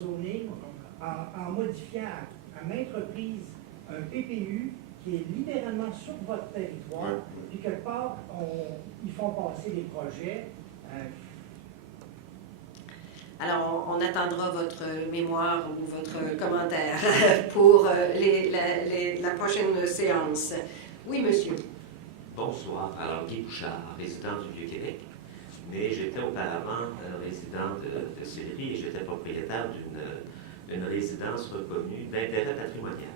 zoning en modifiant à maintes reprises un PPU qui est littéralement sur votre territoire, puis quelque part, ils font passer des projets. Alors, on attendra votre mémoire ou votre commentaire pour la prochaine séance. Oui, monsieur. Bonsoir. Alors, Guy Bouchard, résident du Vieux-Québec, mais j'étais auparavant résident de Sillery et j'étais propriétaire d'une résidence reconnue d'intérêt patrimonial.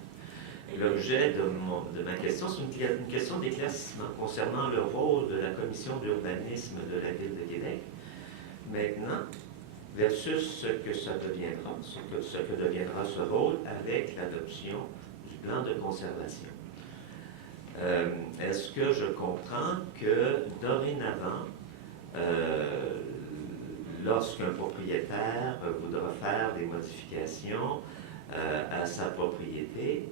L'objet de ma question, c'est une question d'éclaircissement concernant le rôle de la Commission d'urbanisme de la Ville de Québec maintenant versus ce que deviendra ce rôle avec l'adoption du plan de conservation. Est-ce que je comprends que dorénavant, lorsqu'un propriétaire voudra faire des modifications à sa propriété,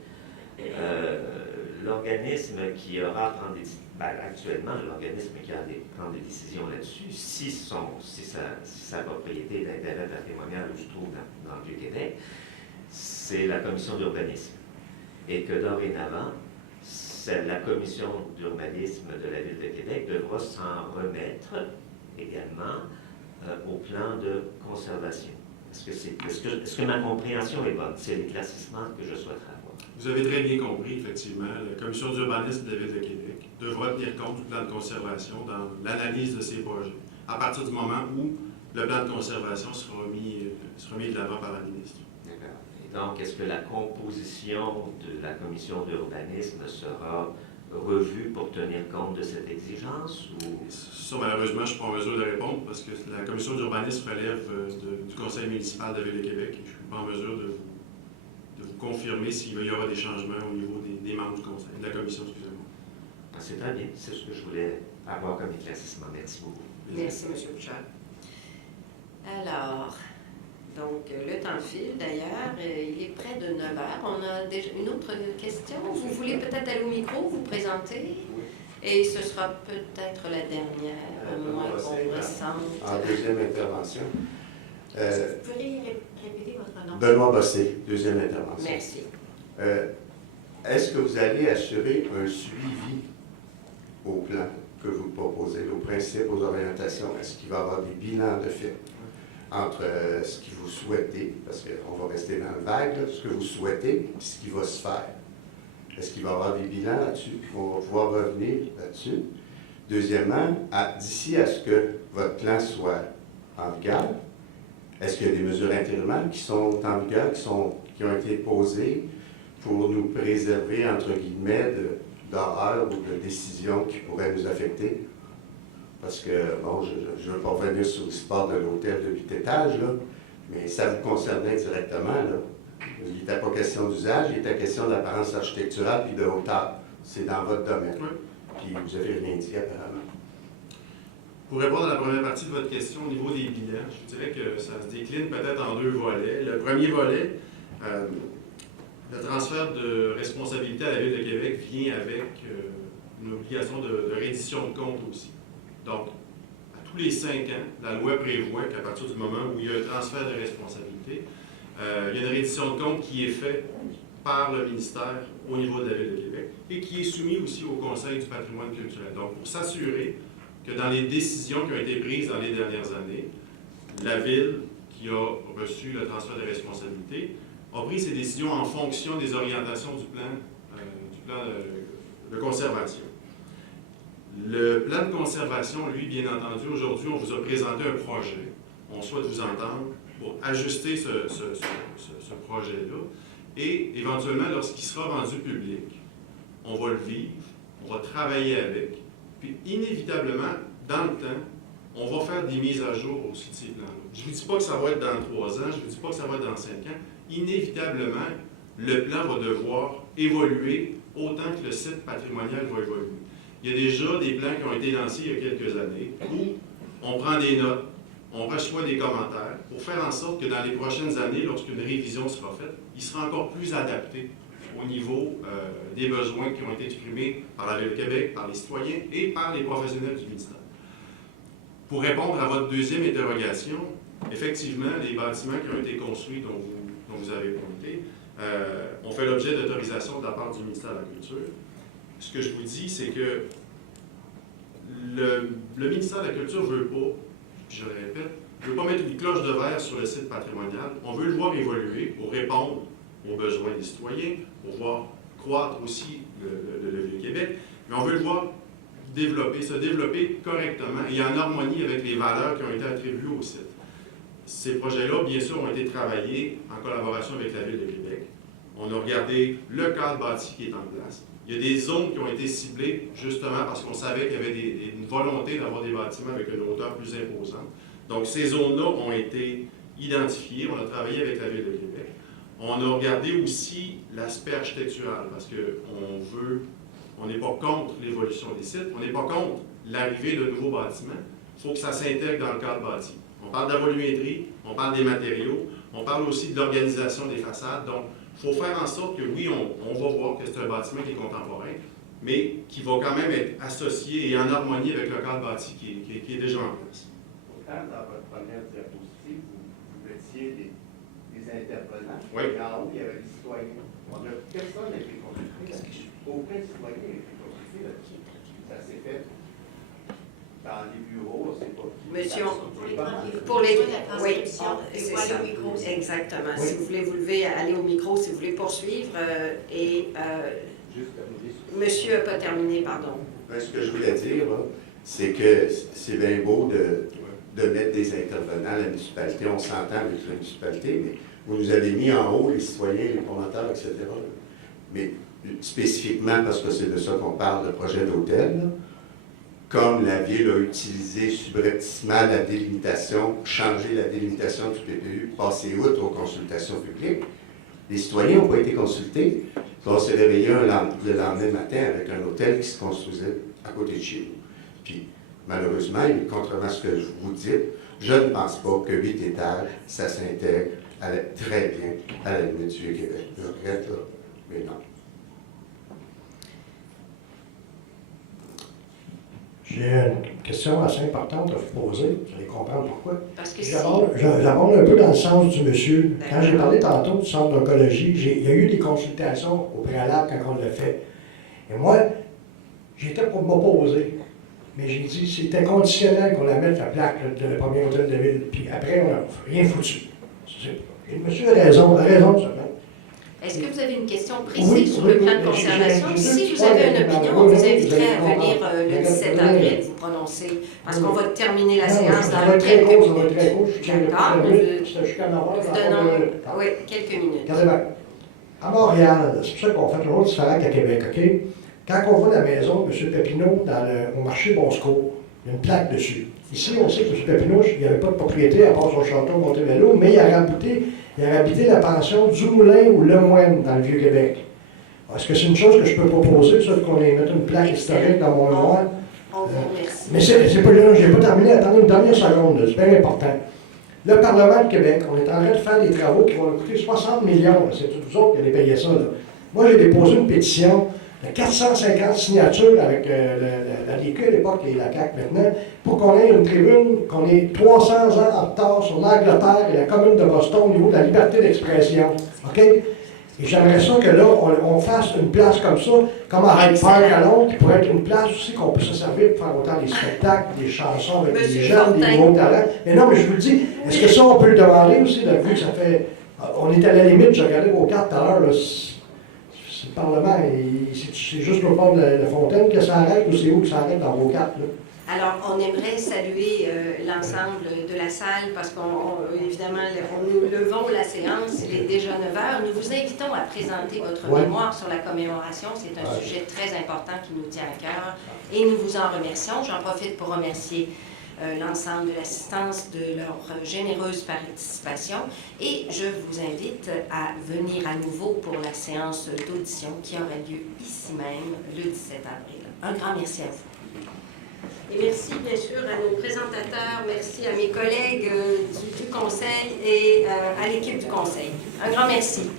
l'organisme qui aura à prendre actuellement, l'organisme qui prend des décisions là-dessus, si sa propriété d'intérêt patrimonial où se trouve dans le Vieux-Québec, c'est la commission d'urbanisme. Et que dorénavant, la commission d'urbanisme de la Ville de Québec devra s'en remettre également au plan de conservation. Est-ce que ma compréhension est bonne? C'est l'éclaircissement que je souhaiterais avoir. Vous avez très bien compris, effectivement. La commission d'urbanisme de la Ville de Québec devra tenir compte du plan de conservation dans l'analyse de ces projets, à partir du moment où le plan de conservation sera mis de l'avant par la ministre. D'accord. Et donc, est-ce que la composition de la commission d'urbanisme sera revue pour tenir compte de cette exigence? Ou... Ça, malheureusement, je ne suis pas en mesure de répondre parce que la commission d'urbanisme relève du conseil municipal de la Ville de Québec et je ne suis pas en mesure de vous confirmer s'il y aura des changements au niveau des membres du conseil, de la commission, excusez-moi. C'est très bien, c'est ce que je voulais avoir comme éclaircissement. Merci beaucoup. Merci, M. Bouchard. Alors, donc, le temps file d'ailleurs, il est près de 9 heures. On a déjà une autre question. Vous voulez peut-être aller au micro, vous présenter? Et ce sera peut-être la dernière, au moins qu'on ressente. En deuxième intervention. Vous pourriez répéter votre nom? Benoît Bossé, deuxième intervention. Merci. Est-ce que vous allez assurer un suivi au plan que vous proposez, aux principes, aux orientations? Est-ce qu'il va y avoir des bilans de fait entre ce que vous souhaitez, parce qu'on va rester dans le vague, là, ce que vous souhaitez et ce qui va se faire? Est-ce qu'il va y avoir des bilans là-dessus, puis qu'on va pouvoir revenir là-dessus? Deuxièmement, d'ici à ce que votre plan soit en vigueur, est-ce qu'il y a des mesures intérimaires qui sont en vigueur, qui ont été posées pour nous préserver, entre guillemets, d'horreurs ou de décisions qui pourraient nous affecter? Parce que, bon, je ne veux pas revenir sur l'histoire de l'hôtel de 8 étages, là, mais ça vous concernait directement, là. Il n'était pas question d'usage, il était question d'apparence architecturale puis de hauteur. C'est dans votre domaine. Oui. Puis vous n'avez rien dit, apparemment. Pour répondre à la première partie de votre question au niveau des bilans, je dirais que ça se décline peut-être en 2 volets. Le premier volet, le transfert de responsabilité à la Ville de Québec vient avec une obligation de reddition de compte aussi. Donc, à tous les 5 ans, la loi prévoit qu'à partir du moment où il y a un transfert de responsabilité, il y a une reddition de compte qui est faite par le ministère au niveau de la Ville de Québec et qui est soumis aussi au Conseil du patrimoine culturel. Donc, pour s'assurer que dans les décisions qui ont été prises dans les dernières années, la Ville, qui a reçu le transfert de responsabilité, a pris ses décisions en fonction des orientations du plan de conservation. Le plan de conservation, lui, bien entendu, aujourd'hui, on vous a présenté un projet. On souhaite vous entendre pour ajuster ce projet-là. Et éventuellement, lorsqu'il sera rendu public, on va le vivre, on va travailler avec. Puis, inévitablement, dans le temps, on va faire des mises à jour aussi de ces plans-là. Je ne vous dis pas que ça va être dans 3 ans, je ne vous dis pas que ça va être dans 5 ans. Inévitablement, le plan va devoir évoluer autant que le site patrimonial va évoluer. Il y a déjà des plans qui ont été lancés il y a quelques années où on prend des notes, on reçoit des commentaires pour faire en sorte que dans les prochaines années, lorsqu'une révision sera faite, il sera encore plus adapté au niveau des besoins qui ont été exprimés par la Ville de Québec, par les citoyens et par les professionnels du ministère. Pour répondre à votre deuxième interrogation, Effectivement, les bâtiments qui ont été construits, dont vous avez pointé, ont fait l'objet d'autorisation de la part du ministère de la Culture. Ce que je vous dis, c'est que le ministère de la Culture ne veut pas, je le répète, ne veut pas mettre une cloche de verre sur le site patrimonial. On veut le voir évoluer pour répondre aux besoins des citoyens, pour voir croître aussi le Vieux-Québec, mais on veut le voir se développer correctement et en harmonie avec les valeurs qui ont été attribuées au site. Ces projets-là, bien sûr, ont été travaillés en collaboration avec la Ville de Québec. On a regardé le cadre bâti qui est en place. Il y a des zones qui ont été ciblées justement parce qu'on savait qu'il y avait une volonté d'avoir des bâtiments avec une hauteur plus imposante. Donc, ces zones-là ont été identifiées. On a travaillé avec la Ville de Québec. On a regardé aussi l'aspect architectural parce on n'est pas contre l'évolution des sites, on n'est pas contre l'arrivée de nouveaux bâtiments. Il faut que ça s'intègre dans le cadre bâti. On parle de la volumétrie, on parle des matériaux, on parle aussi de l'organisation des façades. Donc, il faut faire en sorte que, oui, on va voir que c'est un bâtiment qui est contemporain, mais qui va quand même être associé et en harmonie avec le cadre bâti qui est déjà en place. Pourtant, dans votre première diapositive, vous mettiez des intervenants. Oui. Et en haut, il y avait des citoyens. Personne n'a été consulté. Aucun citoyen n'a été consulté là-dessus. Ça s'est fait dans les bureaux, c'est pas... Monsieur, pour les oui, c'est ça. au micro. Exactement. Oui. Si vous voulez vous lever, aller au micro, si vous voulez poursuivre. Juste terminer. Monsieur n'a pas terminé, pardon. Ben, ce que je voulais dire, là, c'est que c'est bien beau de mettre des intervenants à la municipalité. On s'entend avec la municipalité, mais vous nous avez mis en haut les citoyens, les promoteurs, etc. Mais spécifiquement, parce que c'est de ça qu'on parle, le projet d'hôtel, là, comme la Ville a utilisé subrepticement la délimitation, changé la délimitation du PPU, passé outre aux consultations publiques, les citoyens n'ont pas été consultés. On s'est réveillé le lendemain matin avec un hôtel qui se construisait à côté de chez nous. Puis, malheureusement, contrairement à ce que vous dites, je ne pense pas que 8 étages, ça s'intègre très bien à la limite du Vieux-Québec. Je regrette, là, mais non. J'ai une question assez importante à vous poser. Vous allez comprendre pourquoi. Parce que J'abonde un peu dans le sens du monsieur. Quand j'ai parlé tantôt du centre d'oncologie, il y a eu des consultations au préalable quand on l'a fait. Et moi, j'étais pour m'opposer. Mais j'ai dit c'était conditionnel qu'on la mette la plaque de le premier hôtel de ville. Puis après, on n'a rien foutu. Et le monsieur a raison seulement. Est-ce que vous avez une question précise Oui, sur oui, le plan de oui, conservation? j'ai Si juste vous avez une trois opinion, on éléments. vous inviterait à Vous allez venir le 17 avril vous prononcer, parce qu'on va terminer la séance dans quelques minutes. D'accord, nous donnons oui, quelques minutes. Regardez bien. À Montréal, c'est pour ça qu'on fait toujours différent qu'à Québec, OK? Quand on va à la maison de M. Papineau au marché Bon-Secours, il y a une plaque dessus. Ici, on sait que M. Papineau, il n'y avait pas de propriété à part son château Montemello, mais il avait habité la pension du Moulin ou Le Moine dans le Vieux-Québec. Est-ce que c'est une chose que je peux proposer, ça, qu'on ait mette une plaque historique dans mon mémoire? On vous remercie. Mais c'est pas, je n'ai pas terminé. Attendez une dernière seconde, c'est bien important. Le Parlement de Québec, on est en train de faire des travaux qui vont coûter 60 millions. C'est vous autres qui allez payer ça. Là. Moi, j'ai déposé une pétition de 450 signatures avec la DQ à l'époque et la CAQ maintenant, pour qu'on ait une tribune, qu'on ait 300 ans en retard sur l'Angleterre et la commune de Boston au niveau de la liberté d'expression. OK? Et j'aimerais ça que là, on fasse une place comme ça, comme à Hyde Park à Londres, qui pourrait être une place aussi qu'on peut se servir pour faire autant des spectacles, des chansons avec des jeunes, des nouveaux talents. Mais non, mais je vous le dis, est-ce que ça, on peut le demander aussi, là, vu que ça fait... On est à la limite, j'ai regardé vos cartes tout à l'heure, c'est le Parlement, c'est juste au bord de la fontaine que ça arrête, ou c'est où que ça arrête dans vos cartes, là? Alors, on aimerait saluer l'ensemble de la salle parce qu'évidemment, nous levons la séance, il est déjà 9h. Nous vous invitons à présenter votre mémoire sur la commémoration. C'est un sujet très important qui nous tient à cœur et nous vous en remercions. J'en profite pour remercier l'ensemble de l'assistance de leur généreuse participation et je vous invite à venir à nouveau pour la séance d'audition qui aura lieu ici même le 17 avril. Un grand merci à vous. Et merci bien sûr à nos présentateurs, merci à mes collègues du Conseil et à l'équipe du Conseil. Un grand merci.